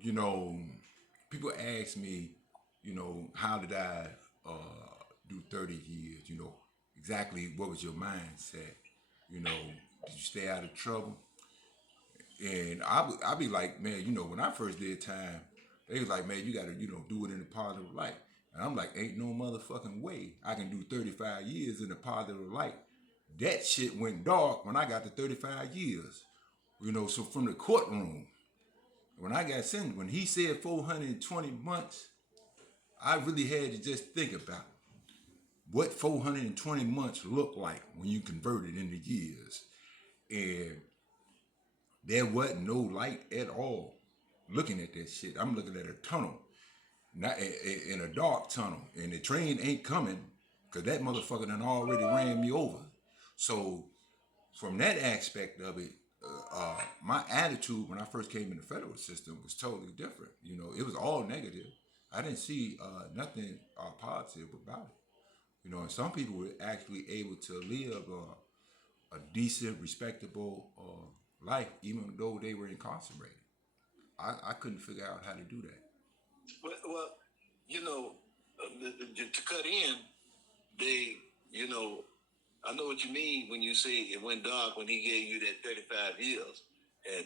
you know, people ask me, how did I do 30 years? Exactly what was your mindset? Did you stay out of trouble? And I be like, man, when I first did time, they was like, man, you got to, do it in a positive light. And I'm like, ain't no motherfucking way I can do 35 years in a positive light. That shit went dark when I got to 35 years. So from the courtroom, when I got sentenced, when he said 420 months, I really had to just think about what 420 months look like when you convert it into years. And there wasn't no light at all looking at that shit. I'm looking at a tunnel, not in a dark tunnel, and the train ain't coming because that motherfucker done already ran me over. So from that aspect of it, my attitude when I first came in the federal system was totally different. It was all negative. I didn't see nothing positive about it. And some people were actually able to live a decent, respectable life, even though they were incarcerated. I couldn't figure out how to do that. Well, you know, to cut in, they, you know, I know what you mean when you say it went dark when he gave you that 35 years. And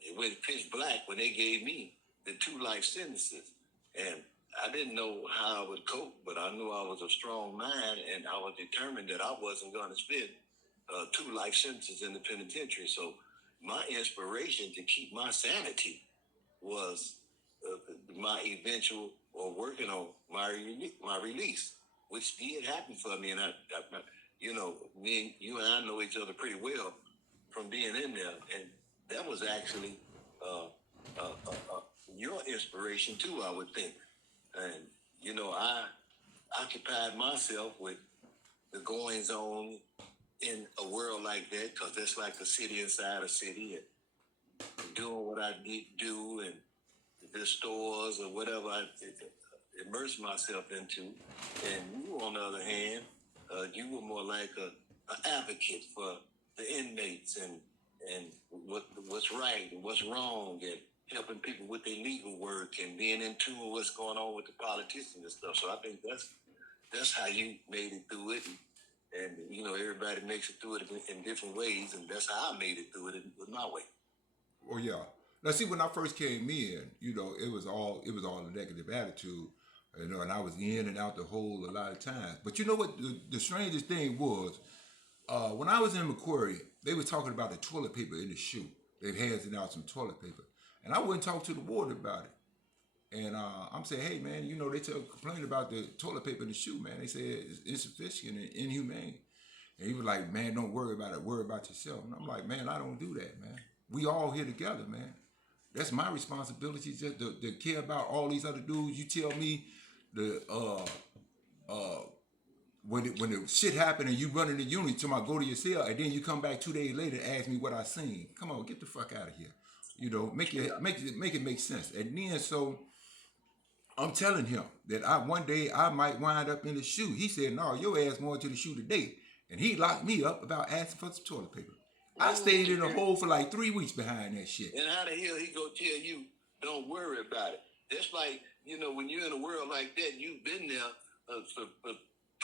it went pitch black when they gave me the 2 life sentences. And I didn't know how I would cope, but I knew I was a strong mind and I was determined that I wasn't going to spend 2 life sentences in the penitentiary. So my inspiration to keep my sanity was my eventual or working on my release, which did happen for me. And me and you and I know each other pretty well from being in there, and that was actually uh, your inspiration too, I would think. And I occupied myself with the goings on in a world like that because that's like a city inside a city, and doing what I did do and the stores or whatever I immersed myself into. And you, on the other hand, you were more like an advocate for the inmates and what's right and what's wrong and helping people with their legal work and being in tune with what's going on with the politicians and stuff. So I think that's how you made it through it. And everybody makes it through it in different ways, and that's how I made it through it with my way. Oh yeah. Now see, when I first came in, it was all a negative attitude, and I was in and out the hole a lot of times. But you know what? The strangest thing was, when I was in Macquarie, they were talking about the toilet paper in the shoe. They were handing out some toilet paper, and I wouldn't talk to the warden about it. And I'm saying, hey man, they complain about the toilet paper in the shoe, man. They say it's insufficient and inhumane. And he was like, man, don't worry about it. Worry about yourself. And I'm like, man, I don't do that, man. We all here together, man. That's my responsibility just to care about all these other dudes. You tell me the uh when the shit happened and you run in the unit to my go to your cell and then you come back 2 days later and ask me what I seen. Come on, get the fuck out of here. Make it make sense. And then so I'm telling him that one day I might wind up in the shoe. He said, no, your ass going to the shoe today. And he locked me up about asking for some toilet paper. I stayed in the hole for like 3 weeks behind that shit. And how the hell he go tell you, don't worry about it? That's like, when you're in a world like that, you've been there for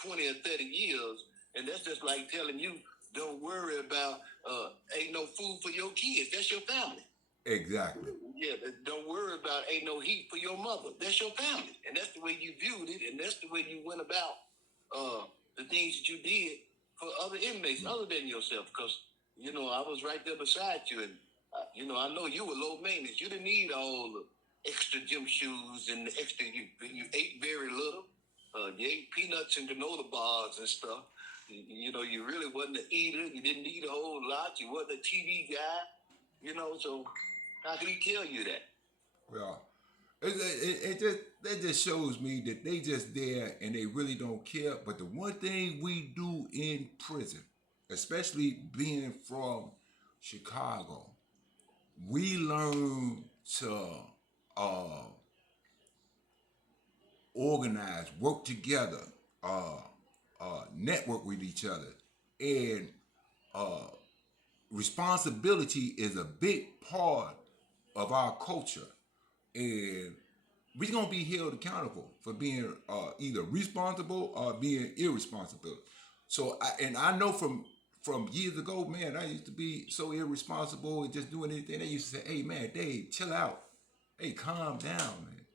20 or 30 years, and that's just like telling you, don't worry about ain't no food for your kids. That's your family. Exactly. Yeah, don't worry about ain't no heat for your mother. That's your family. And that's the way you viewed it, and that's the way you went about the things that you did for other inmates other than yourself. Because, I was right there beside you, and, I know you were low maintenance. You didn't need all the extra gym shoes and the extra, you ate very little. You ate peanuts and granola bars and stuff. You really wasn't an eater. You didn't eat a whole lot. You wasn't a TV guy, so how can he tell you that? Well, that just shows me that they just there and they really don't care. But the one thing we do in prison, especially being from Chicago, we learn to uh, organize, work together, network with each other, and uh, responsibility is a big part of our culture. and we're gonna be held accountable for being either responsible or being irresponsible. So I know from years ago, man, I used to be so irresponsible and just doing anything. They used to say, "Hey, man, Dave, chill out. Hey, calm down, man."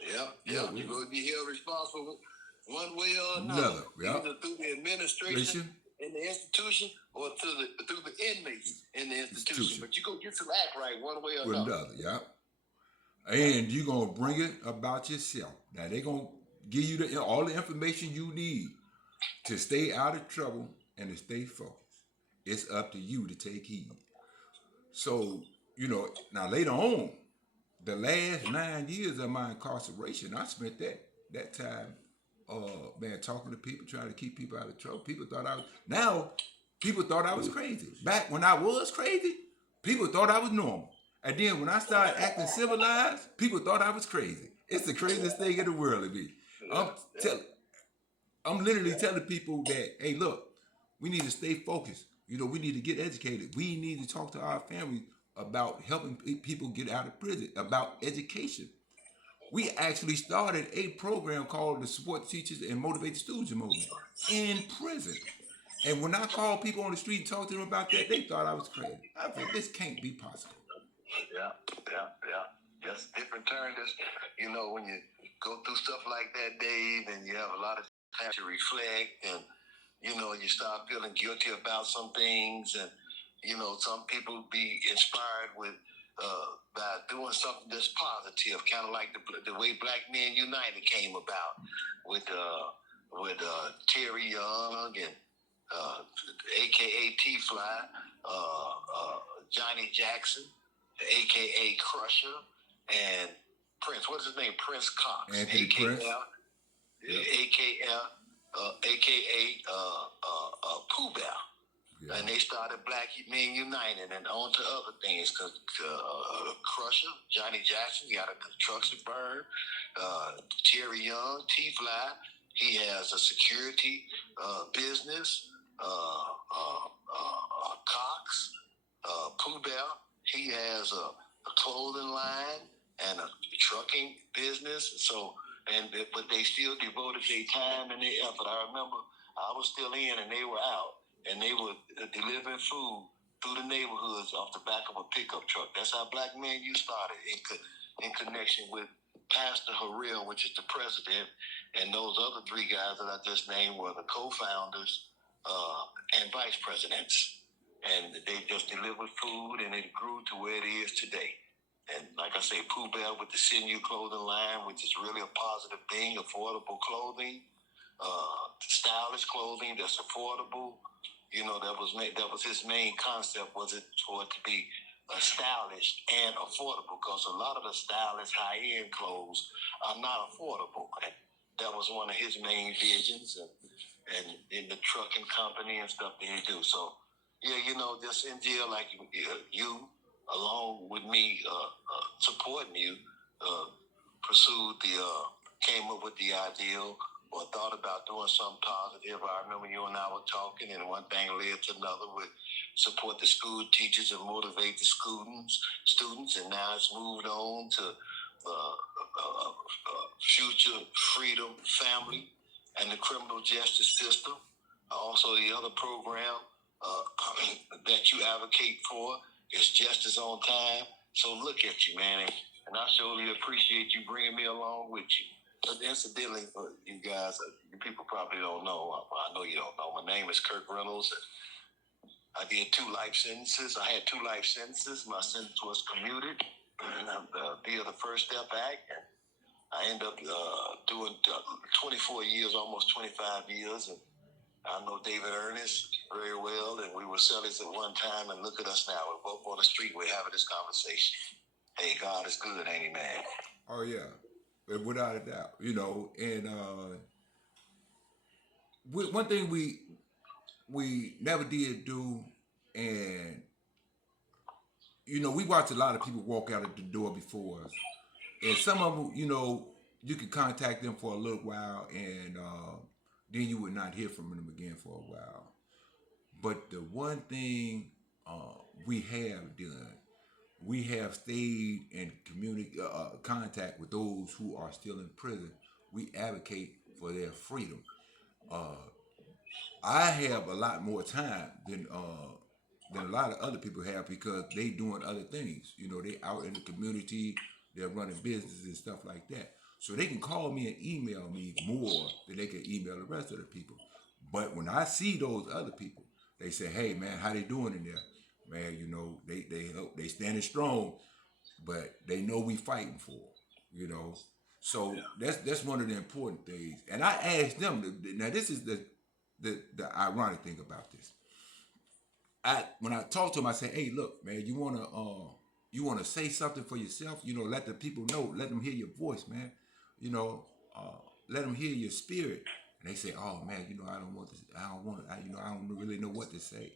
Yeah, Yeah, yeah. You're going to be held responsible one way or another, another, yeah. either through the administration Relation, in the institution or through the inmates in the institution. institution, But you go get some act right one way or with another. another, yeah. And you're gonna bring it about yourself. Now they're gonna give you all the information you need to stay out of trouble and to stay focused. It's up to you to take heed. So, now later on, the last 9 years of my incarceration, I spent that time, man, talking to people, trying to keep people out of trouble. People thought I was crazy. Back when I was crazy, people thought I was normal. And then when I started acting civilized, people thought I was crazy. It's the craziest thing in the world to me. I'm tell, I'm literally telling people that, hey, look, we need to stay focused. We need to get educated. We need to talk to our families about helping people get out of prison, about education. We actually started a program called the Support Teachers and Motivate the Students Movement in prison. And when I called people on the street and talked to them about that, they thought I was crazy. I said, this can't be possible. Yeah, yeah. Just different turn. Just when you go through stuff like that, Dave, and you have a lot of time to reflect, and you start feeling guilty about some things, and some people be inspired with by doing something that's positive, kind of like the way Black Men United came about with Terry Young and AKA T-Fly, Johnny Jackson, AKA Crusher, and Prince. What is his name? Prince Cox, Anthony Prince. Yep. AKA Pooh Bear. Yeah. And they started Black Men United and on to other things. Cause Crusher, Johnny Jackson, he got a construction firm. Terry Young, T-Fly, he has a security business. Cox, Pooh Bear, he has a clothing line and a trucking business. So, but they still devoted their time and their effort. I remember I was still in and they were out. And they were delivering food through the neighborhoods off the back of a pickup truck. That's how Black Men U started in connection with Pastor Harrell, which is the president, and those other three guys that I just named were the co-founders and vice presidents. And they just delivered food, and it grew to where it is today. And like I say, Pooh Bear with the Sinew clothing line, which is really a positive thing, affordable clothing, stylish clothing that's affordable. That was his main concept, was it for it to be stylish and affordable, because a lot of the stylish high-end clothes are not affordable. That was one of his main visions, and in the trucking company and stuff that he do. So, yeah, just in jail, like you along with me supporting you, came up with the ideal or thought about doing something positive. I remember you and I were talking, and one thing led to another with support the school teachers and motivate the students, and now it's moved on to Future Freedom Family and the criminal justice system. Also, the other program that you advocate for is Justice on Time. So look at you, man, and I surely appreciate you bringing me along with you. But incidentally, for you guys, you people probably don't know. I know you don't know. My name is Kirk Reynolds. And I did 2 life sentences. I had 2 life sentences. My sentence was commuted via the First Step Act. And I ended up doing 24 years, almost 25 years. And I know David Ernest very well. And we were cellies at one time. And look at us now. We're both on the street. We're having this conversation. Hey, God is good, ain't he, man? Oh, yeah. Without a doubt, and one thing we never did do, and we watch a lot of people walk out of the door before us, and some of them, you can contact them for a little while, and then you would not hear from them again for a while. But the one thing we have done, we have stayed in contact with those who are still in prison. We advocate for their freedom. Uh, I have a lot more time than a lot of other people have because they doing other things. You know, they out in the community, they're running businesses and stuff like that. So they can call me and email me more than they can email the rest of the people. But when I see those other people, they say, "Hey man, how they doing in there?" Man, you know, they standing strong, but they know we fighting for 'em, you know. So that's one of the important things. And I asked them. Now this is the ironic thing about this. I when I talk to them, I say, "Hey, look, man, you wanna say something for yourself? You know, let the people know, let them hear your voice, man. You know, let them hear your spirit." And they say, "Oh man, you know, I don't want this. I don't want. You know, I don't really know what to say."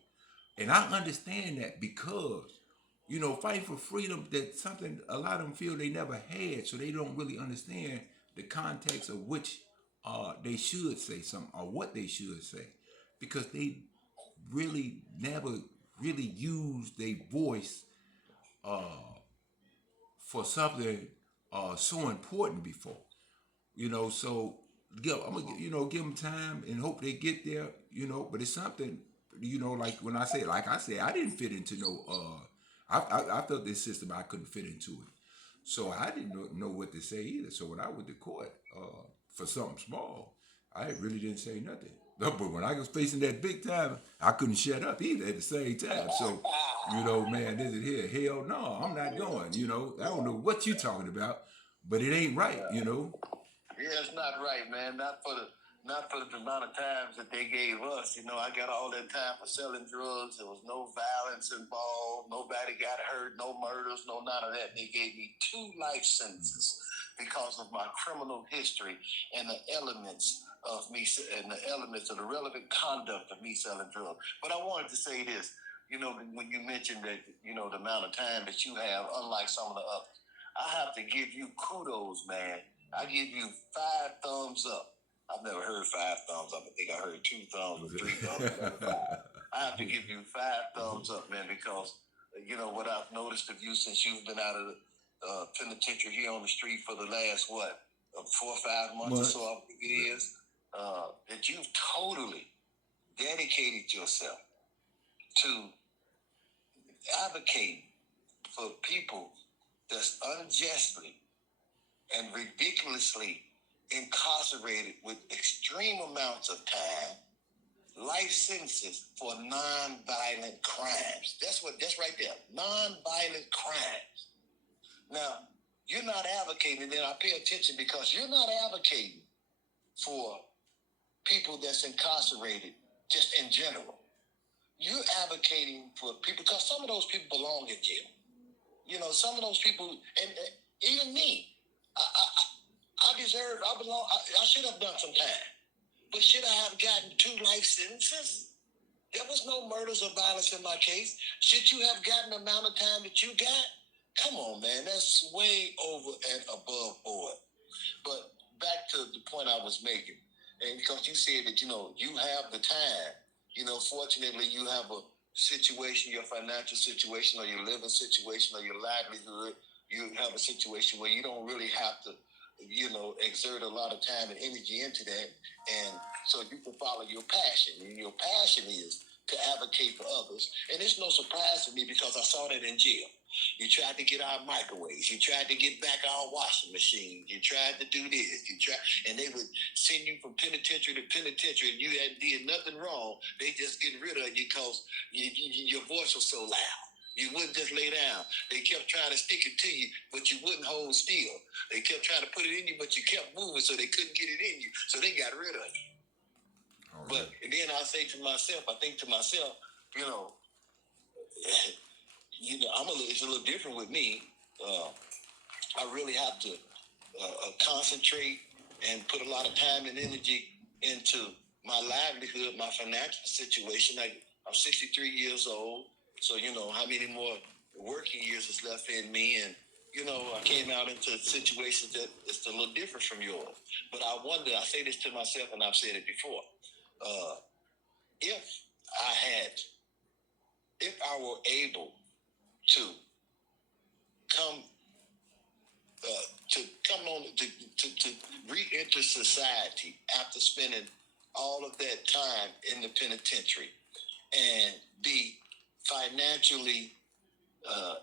And I understand that because, you know, fighting for freedom, that's something a lot of them feel they never had, so they don't really understand the context of which they should say something or what they should say, because they really never really used their voice for something so important before. You know, so I'm gonna give them time and hope they get there. You know, but it's something. You know, like when I say, like I said, I didn't fit into no. I felt this system I couldn't fit into it, so I didn't know what to say either. So when I went to court for something small, I really didn't say nothing. But when I was facing that big time, I couldn't shut up either at the same time. So, you know, man, this is here. Hell no, I'm not going. You know, I don't know what you talking about, but it ain't right. You know. Yeah, it's not right, man. Not for the amount of times that they gave us. You know, I got all that time for selling drugs. There was no violence involved. Nobody got hurt. No murders. No none of that. They gave me 2 life sentences because of my criminal history and the elements of me and the elements of the relevant conduct of me selling drugs. But I wanted to say this. You know, when you mentioned that, you know, the amount of time that you have, unlike some of the others, I have to give you kudos, man. I give you 5 thumbs up. I've never heard 5 thumbs up. I think I heard 2 thumbs or 3 thumbs. I have to give you 5 thumbs up, man, because you know what I've noticed of you since you've been out of the penitentiary here on the street for the last 4 or 5 months or so, I think it is, that you've totally dedicated yourself to advocating for people that's unjustly and ridiculously incarcerated with extreme amounts of time, life sentences for non-violent crimes. That's right there. Non-violent crimes. Now, you're not advocating, and then I pay attention because you're not advocating for people that's incarcerated just in general. You're advocating for people because some of those people belong in jail. You know, some of those people, and even me, I deserve, I should have done some time. But should I have gotten 2 life sentences? There was no murders or violence in my case. Should you have gotten the amount of time that you got? Come on, man. That's way over and above board. But back to the point I was making. And because you said that, you know, you have the time. You know, fortunately, you have a situation, your financial situation or your living situation or your livelihood. You have a situation where you don't really have to, you know, exert a lot of time and energy into that. And so you can follow your passion. And your passion is to advocate for others. And it's no surprise to me because I saw that in jail. You tried to get our microwaves. You tried to get back our washing machines. You tried to do this. You tried, and they would send you from penitentiary to penitentiary, and you had did nothing wrong. They just get rid of you because your voice was so loud. You wouldn't just lay down. They kept trying to stick it to you, but you wouldn't hold still. They kept trying to put it in you, but you kept moving, so they couldn't get it in you. So they got rid of you. Right. But then I say to myself, I think to myself, you know, it's a little different with me. I really have to concentrate and put a lot of time and energy into my livelihood, my financial situation. I'm 63 years old, so you know how many more working years is left in me, and you know I came out into situations that is a little different from yours. But I wonder. I say this to myself, and I've said it before. If I had, if I were able to enter society after spending all of that time in the penitentiary and be financially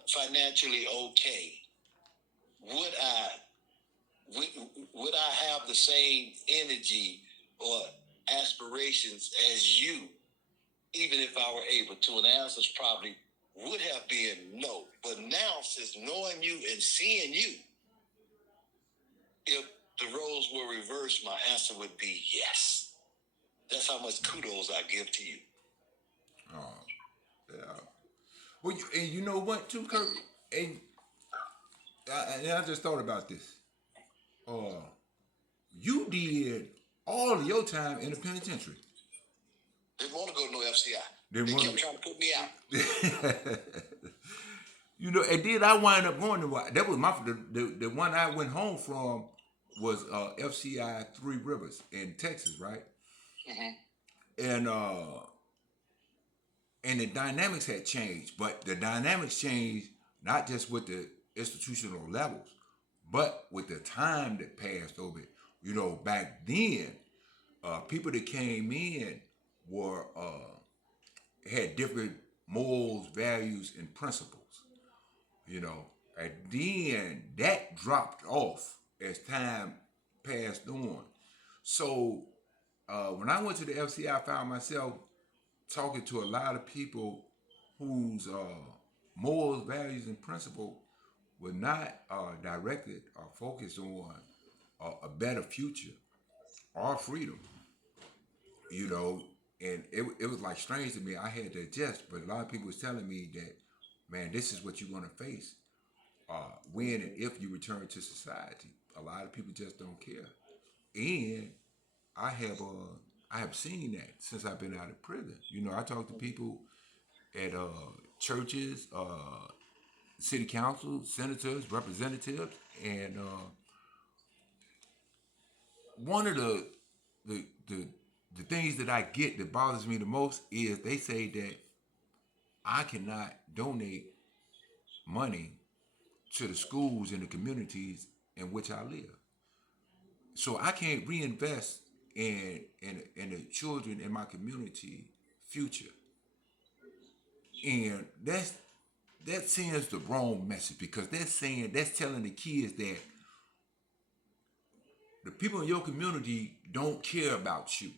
financially okay, would I would, would I have the same energy or aspirations as you, even if I were able to? And the answer probably would have been no. But now, since knowing you and seeing you, if the roles were reversed, my answer would be yes. That's how much kudos I give to you. Oh, yeah. Well, and you know what, too, Kirk? And I just thought about this. Uh, you did all of your time in the penitentiary. Didn't want to go to no FCI. Didn't They want kept to. trying to put me out. You know, and then I wind up going to that was my the one I went home from was FCI Three Rivers in Texas, right? Mm-hmm. And the dynamics had changed, but the dynamics changed not just with the institutional levels, but with the time that passed over it. You know, back then, people that came in were had different morals, values, and principles. You know, and then that dropped off as time passed on. So when I went to the FCI, I found myself talking to a lot of people whose morals, values, and principles were not directed or focused on a better future or freedom. You know, and it was like strange to me. I had to adjust, but a lot of people was telling me that, man, this is what you're gonna face when and if you return to society. A lot of people just don't care, and I have uh I have seen that since I've been out of prison. You know, I talk to people at churches, city council, senators, representatives, and one of the the the things that I get that bothers me the most is they say that I cannot donate money to the schools and the communities in which I live. So I can't reinvest in the children in my community future. And that sends the wrong message because that's telling the kids that the people in your community don't care about you.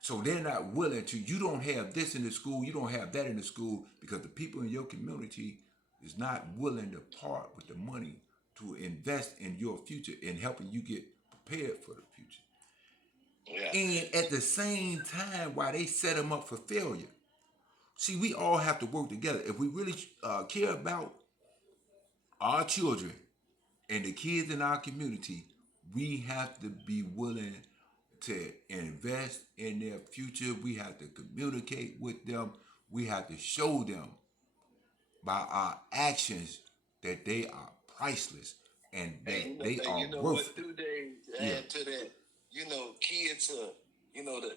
So they're not willing to, you don't have this in the school, you don't have that in the school because the people in your community is not willing to part with the money to invest in your future and helping you get prepared for the future. Yeah. And at the same time, while they set them up for failure, see, we all have to work together. If we really care about our children and the kids in our community, we have to be willing to invest in their future. We have to communicate with them. We have to show them by our actions that they are priceless and that they And are you know worth what? 2 days it. add to that. Kids.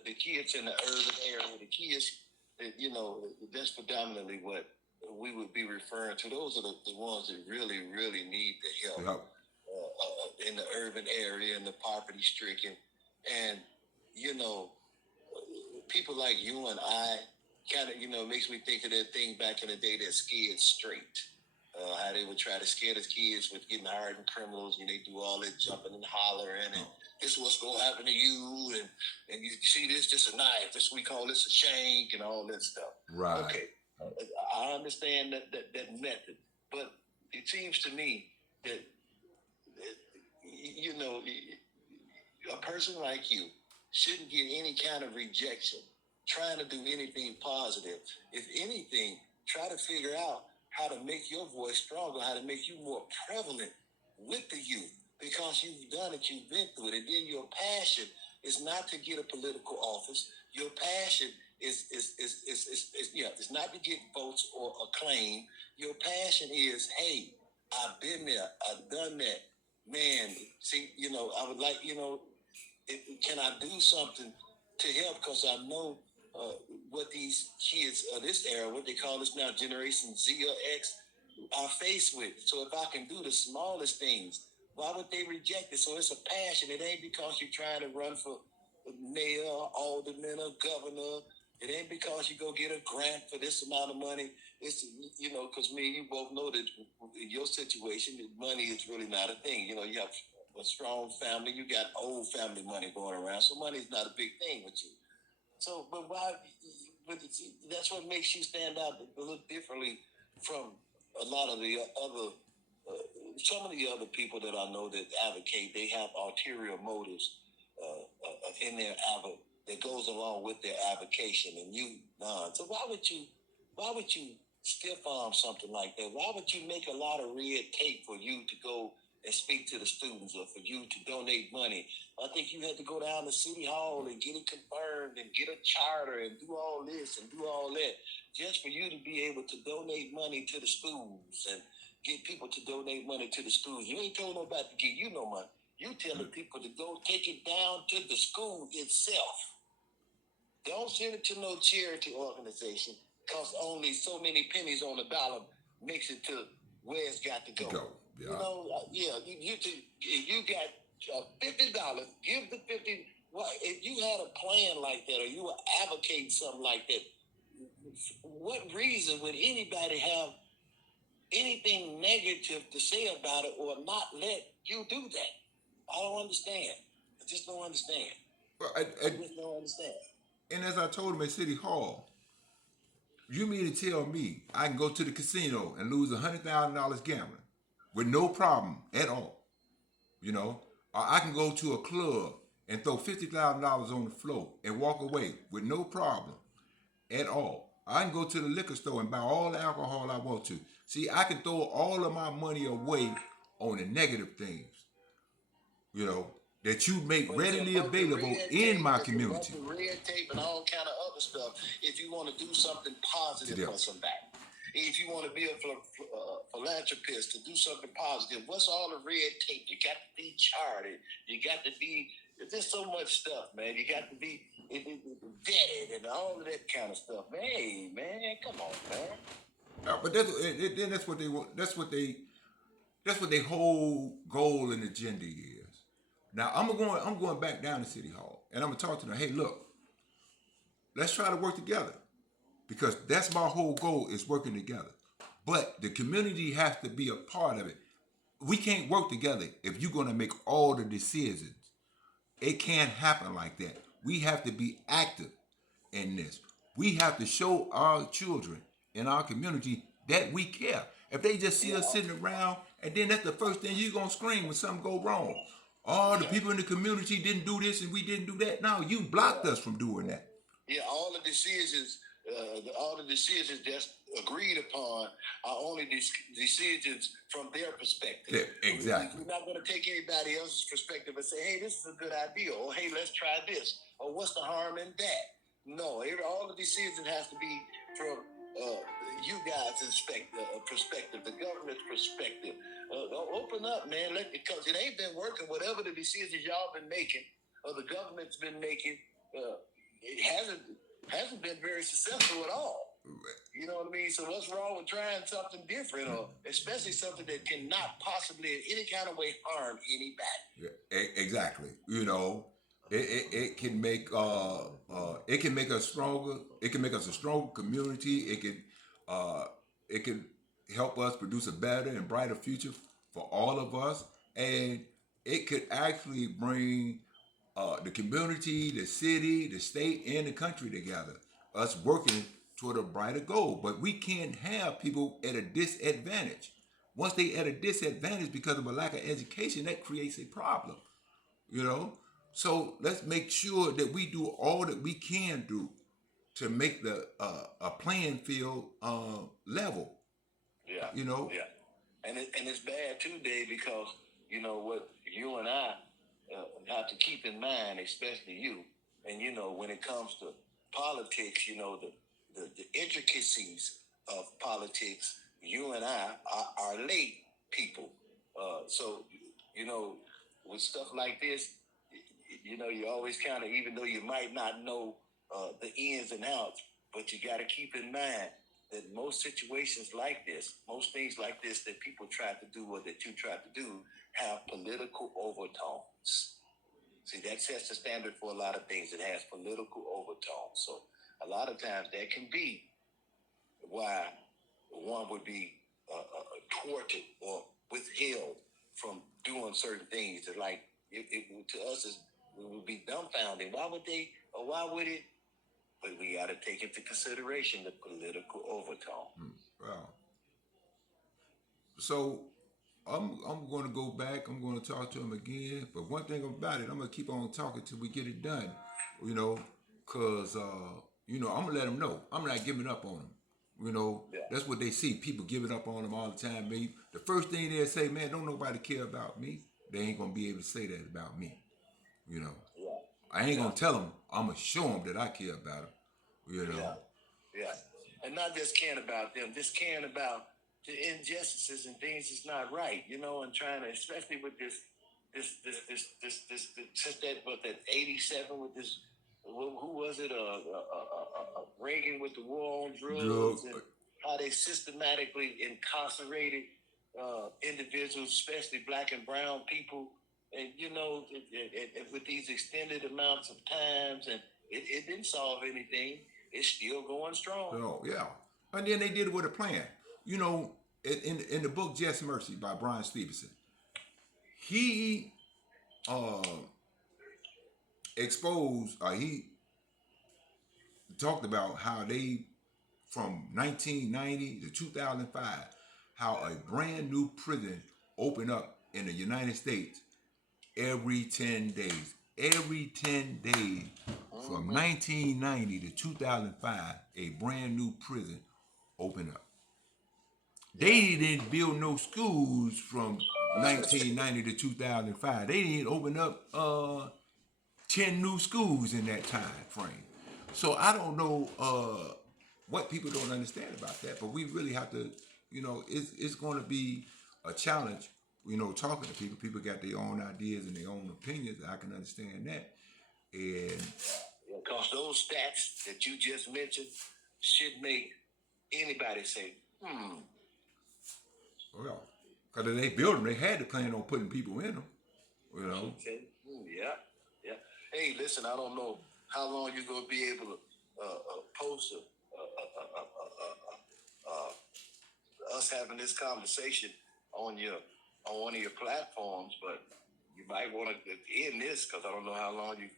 The kids in the urban area. The kids. That's predominantly what we would be referring to. Those are the ones that really, really need the help Yep. in the urban area and the poverty stricken. And you know, people like you and I kind of, makes me think of that thing back in the day that Scared Straight. How they would try to scare the kids with getting hired in criminals, and they do all that jumping and hollering, and this is what's going to happen to you, and you see this a knife, this we call this a shank, and all that stuff. Right. Okay, I understand that method, but it seems to me that you know a person like you shouldn't get any kind of rejection trying to do anything positive. If anything, try to figure out how to make your voice stronger, how to make you more prevalent with the youth, because you've done it, you've been through it. And then your passion is not to get a political office. Your passion it's not to get votes or acclaim. Your passion is, hey, I've been there, I've done that. Man, see, I would like, can I do something to help? Because I know what these kids of this era, what they call this now, Generation Z or X, are faced with. So if I can do the smallest things, Why would they reject it? So it's a passion. It ain't because you're trying to run for mayor, alderman, or governor. It ain't because you go get a grant for this amount of money. It's, because me and you both know that in your situation, money is really not a thing. You have a strong family. You got old family money going around, so money is not a big thing with you. So, but why? But that's what makes you stand out a little differently from a lot of the other. Some of the other people that I know that advocate, they have ulterior motives in their that goes along with their avocation, and you none. So why would you stiff arm something like that? Why would you make a lot of red tape for you to go and speak to the students, or for you to donate money? I think you had to go down to City Hall and get it confirmed and get a charter and do all this and do all that just for you to be able to donate money to the schools and get people to donate money to the schools. You ain't told nobody to give you no money. You telling people to go take it down to the school itself. Don't send it to no charity organization, because only so many pennies on the dollar makes it to where it's got to go. Yeah. If you got $50, give the 50. Well, if you had a plan like that, or you were advocating something like that, what reason would anybody have anything negative to say about it, or not let you do that? I don't understand. I just don't understand. Well, I just don't understand. and as I told him at City Hall, you mean to tell me I can go to the casino and lose $100,000 gambling with no problem at all? You know, or I can go to a club and throw $50,000 on the floor and walk away with no problem at all. I can go to the liquor store and buy all the alcohol I want to. See, I can throw all of my money away on the negative things, you know, that you make readily available in my community. The red tape and all kind of other stuff. If you want to do something positive for somebody, if you want to be a philanthropist, to do something positive, what's all the red tape? You got to be chartered. You got to be. There's so much stuff, man. You got to be vetted and all of that kind of stuff. Hey, man, come on, man. But that's what they want. That's what their whole goal and agenda is. Now I'm going back down to City Hall and I'm gonna talk to them. Hey, look, let's try to work together, because that's my whole goal, is working together. But the community has to be a part of it. We can't work together if you're gonna make all the decisions. It can't happen like that. We have to be active in this. We have to show our children in our community that we care. If they just see us sitting around, and then that's the first thing you're gonna scream when something go wrong. Oh, the people in the community didn't do this and we didn't do that. No, you blocked us from doing that. Yeah, all the decisions that's agreed upon are only decisions from their perspective. Yeah, exactly. We're not going to take anybody else's perspective and say, hey, this is a good idea, or hey, let's try this, or what's the harm in that? No, all the decisions has to be from you guys' perspective, the government's perspective. Open up, man, because it ain't been working. Whatever the decisions y'all been making, or the government's been making, it hasn't been very successful at all. You know what I mean? So what's wrong with trying something different, or especially something that cannot possibly in any kind of way harm anybody? Yeah, exactly. You know, it can make us stronger. It can make us a stronger community. It can help us produce a better and brighter future for all of us, and it could actually bring the community, the city, the state, and the country together. Us working toward a brighter goal. But we can't have people at a disadvantage. Once they at a disadvantage because of a lack of education, that creates a problem. You know? So let's make sure that we do all that we can do to make the a playing field level. Yeah. You know? Yeah. And it's bad too, Dave, because you know what you and I have to keep in mind, especially you, and you know when it comes to politics, you know the intricacies of politics. You and I are late people, so you know with stuff like this, you know you always kind of, even though you might not know the ins and outs, but you got to keep in mind that most situations like this, most things like this that people try to do or that you try to do have political overtones. See, that sets the standard for a lot of things. It has political overtones. So a lot of times that can be why one would be thwarted or withheld from doing certain things. That like it to us is we would be dumbfounded. Why would they or why would it? But we got to take into consideration the political overtone. Wow. So I'm going to go back. I'm going to talk to him again. But one thing about it, I'm going to keep on talking till we get it done. You know, cause I'm gonna let them know I'm not giving up on them. Yeah. That's what they see. People giving up on them all the time. Me, the first thing they'll say, man, don't nobody care about me. They ain't gonna be able to say that about me. You know, Yeah. I ain't Yeah. gonna tell them. I'm gonna show them that I care about them. You know. Yeah. Yeah. And not just caring about them, just caring about the injustices and things that's not right, and trying to, especially with this since that 87 with this, who was it? Reagan with the war on Drug. drugs and how they systematically incarcerated individuals, especially black and brown people, and with these extended amounts of times, and it didn't solve anything. It's still going strong. Oh yeah. And then they did it with a plan. You know, in the book Just Mercy by Brian Stevenson, he uh exposed he talked about how they from 1990 to 2005 how a brand new prison opened up in the United States every 10 days. Every 10 days from 1990 to 2005, a brand new prison opened up. They didn't build no schools from 1990 to 2005. They didn't open up 10 new schools in that time frame. So I don't know what people don't understand about that, but we really have to, it's going to be a challenge, talking to people. People got their own ideas and their own opinions. I can understand that. And because those stats that you just mentioned should make anybody say, well, because they built them, they had to plan on putting people in them, Okay. Yeah. Yeah. Hey, listen, I don't know how long you're going to be able to post us having this conversation on one of your platforms, but you might want to end this because I don't know how long you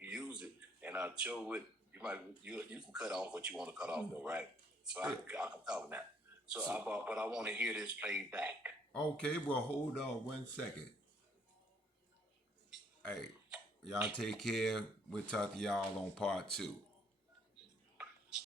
use it, and I'll show it. You can cut off what you want to cut off, though, right? So I can talk now. So, but I want to hear this played back. Okay, well, hold on 1 second. Hey, y'all take care. We'll talk to y'all on part 2.